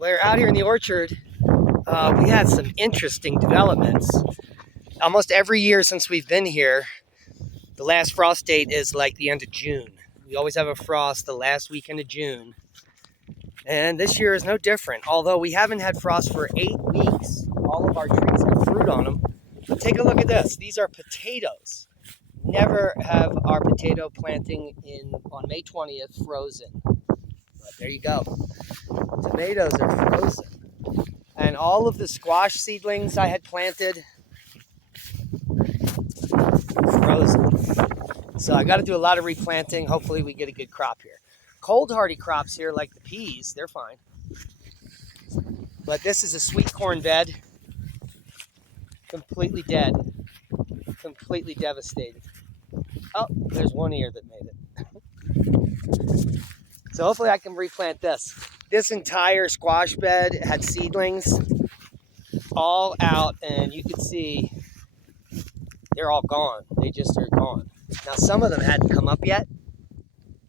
We're out here in the orchard. We had some interesting developments. Almost every year since we've been here, the last frost date is like the end of June. We always have a frost the last weekend of June. And this year is no different. Although we haven't had frost for 8 weeks, all of our trees have fruit on them. But take a look at this. These are potatoes. Never have our potato planting on May 20th frozen. But there you go. Tomatoes are frozen. And all of the squash seedlings I had planted, frozen. So I got to do a lot of replanting. Hopefully we get a good crop here. Cold hardy crops here like the peas, they're fine. But this is a sweet corn bed. Completely dead. Completely devastated. Oh, there's one ear that made it. So hopefully I can replant this. This entire squash bed had seedlings all out, and you can see they're all gone. They just are gone. Now some of them hadn't come up yet,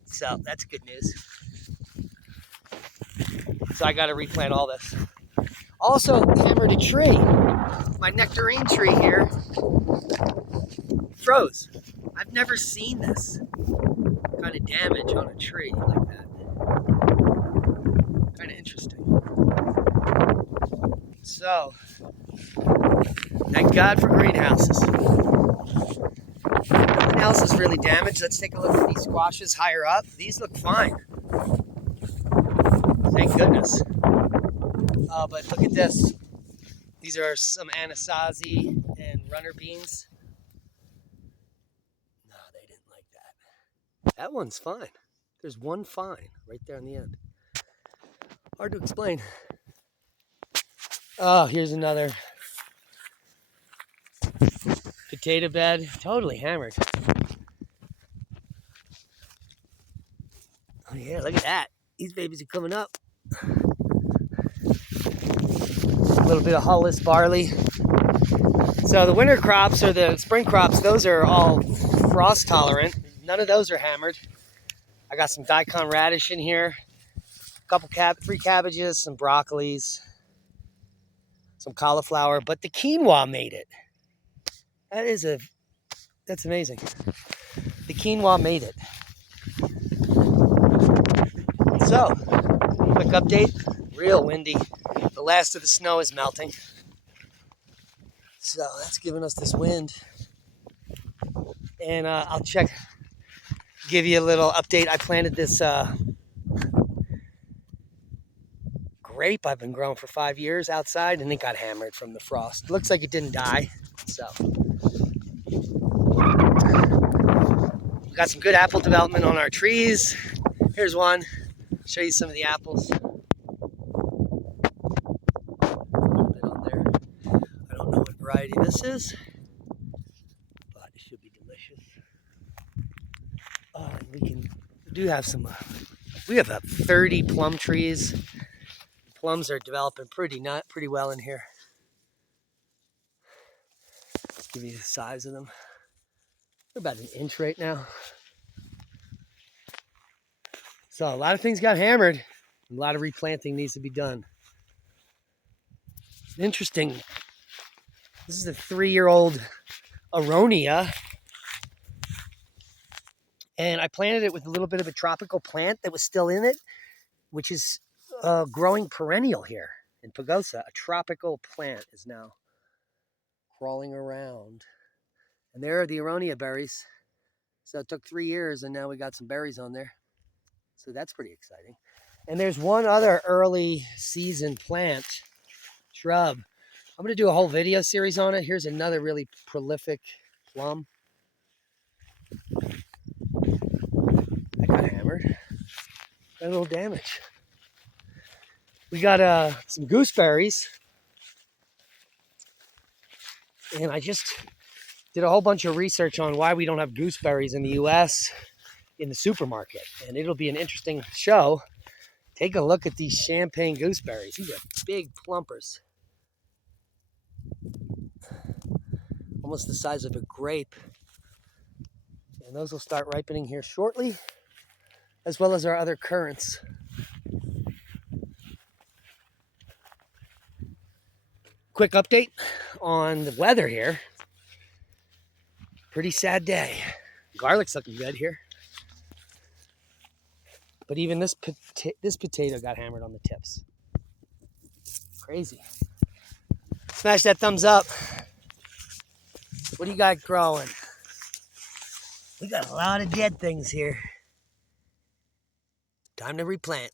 so that's good news. So I got to replant all this. Also hammered a tree. My nectarine tree here froze. I've never seen this kind of damage on a tree like that. Kind of interesting. So, thank God for greenhouses. Nothing else is really damaged. Let's take a look at these squashes higher up. These look fine. Thank goodness. But look at this. These are some anasazi and runner beans. No, they didn't like that. That one's fine. There's one fine right there on the end. Hard to explain. Oh, here's another potato bed. Totally hammered. Oh yeah, look at that. These babies are coming up. A little bit of hulless barley. So the winter crops or the spring crops, those are all frost tolerant. None of those are hammered. I got some daikon radish in here. A couple 3 cabbages, some broccolis, some cauliflower, but the quinoa made it. That's amazing. The quinoa made it. So, quick update, real windy. The last of the snow is melting. So that's giving us this wind. And I'll give you a little update. I planted this grape I've been growing for 5 years outside, and it got hammered from the frost. Looks like it didn't die. So we got some good apple development on our trees. Here's one. Show you some of the apples. A little bit on there. I don't know what variety this is, but it should be delicious. We have 30 plum trees. Plums are developing pretty well in here. Let's give you the size of them. They're about 1 inch right now. So a lot of things got hammered. A lot of replanting needs to be done. Interesting. This is a 3-year-old aronia. And I planted it with a little bit of a tropical plant that was still in it, which is growing perennial here in Pagosa. A tropical plant is now crawling around. And there are the aronia berries. So it took 3 years, and now we got some berries on there. So that's pretty exciting. And there's one other early season plant, shrub. I'm going to do a whole video series on it. Here's another really prolific plum. I got hammered. Got a little damage. We got some gooseberries. And I just did a whole bunch of research on why we don't have gooseberries in the U.S. in the supermarket. And it'll be an interesting show. Take a look at these champagne gooseberries. These are big plumpers. Almost the size of a grape. And those will start ripening here shortly, as well as our other currants. quick update on the weather here. Pretty sad day. Garlic's looking good here. But even this potato got hammered on the tips. Crazy. Smash that thumbs up. What do you got growing? We got a lot of dead things here. Time to replant.